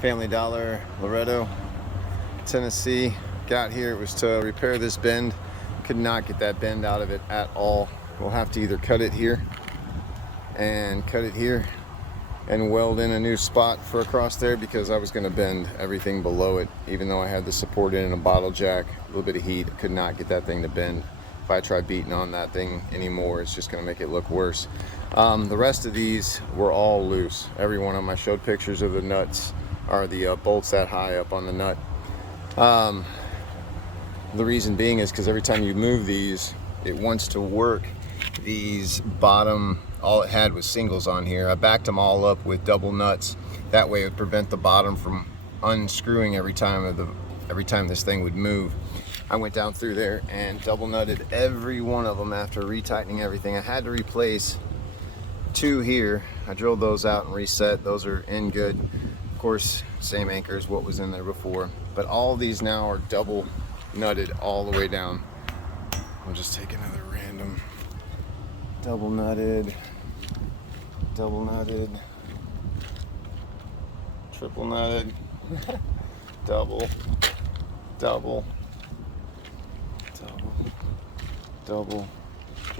Family Dollar, Loretto, Tennessee. Got here, it was to repair this bend. Could not get that bend out of it at all. We'll have to either cut it here and weld in a new spot for across there, because I was going to bend everything below it, even though I had the support in a bottle jack. A little bit of heat, could not get that thing to bend. If I try beating on that thing anymore, it's just going to make it look worse. The rest of these were all loose. Every one of them. I showed pictures of the nuts, or the bolts that high up on the nut. The reason being is because every time you move these, it wants to work these bottom. All it had was singles on here. I backed them all up with double nuts. That way it would prevent the bottom from unscrewing every time this thing would move. I went down through there and double nutted every one of them after retightening everything. I had to replace 2 here. I drilled those out and reset. Those are in good. Of course, same anchor as what was in there before. But all of these now are double nutted all the way down. I'll just take another random. Double nutted, triple nutted, double,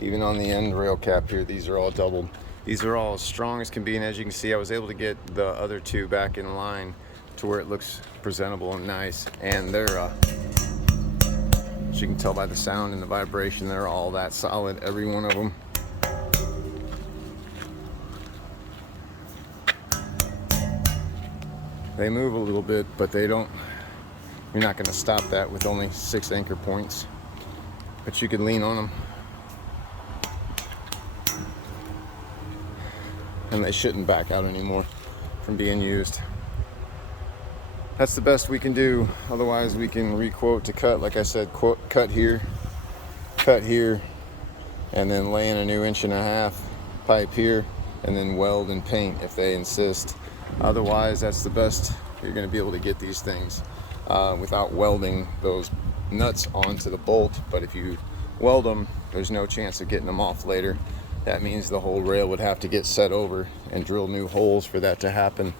even on the end rail cap here, these are all doubled. These are all as strong as can be, and as you can see, I was able to get the other 2 back in line to where it looks presentable and nice. And they're as you can tell by the sound and the vibration, they're all that solid, every one of them. They move a little bit, but they don't, you're not going to stop that with only 6 anchor points, but you can lean on them. And they shouldn't back out anymore from being used. That's the best we can do. Otherwise we can re-quote to cut, like I said, cut here, and then lay in a new 1.5 inch pipe here, and then weld and paint if they insist. Otherwise, that's the best you're going to be able to get these things without welding those nuts onto the bolt. But if you weld them, there's no chance of getting them off later. That means the whole rail would have to get set over and drill new holes for that to happen.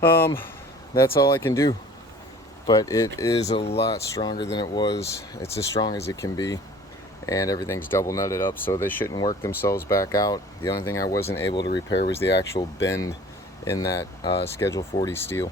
That's all I can do. But it is a lot stronger than it was. It's as strong as it can be. And everything's double nutted up, so they shouldn't work themselves back out. The only thing I wasn't able to repair was the actual bend in that Schedule 40 steel.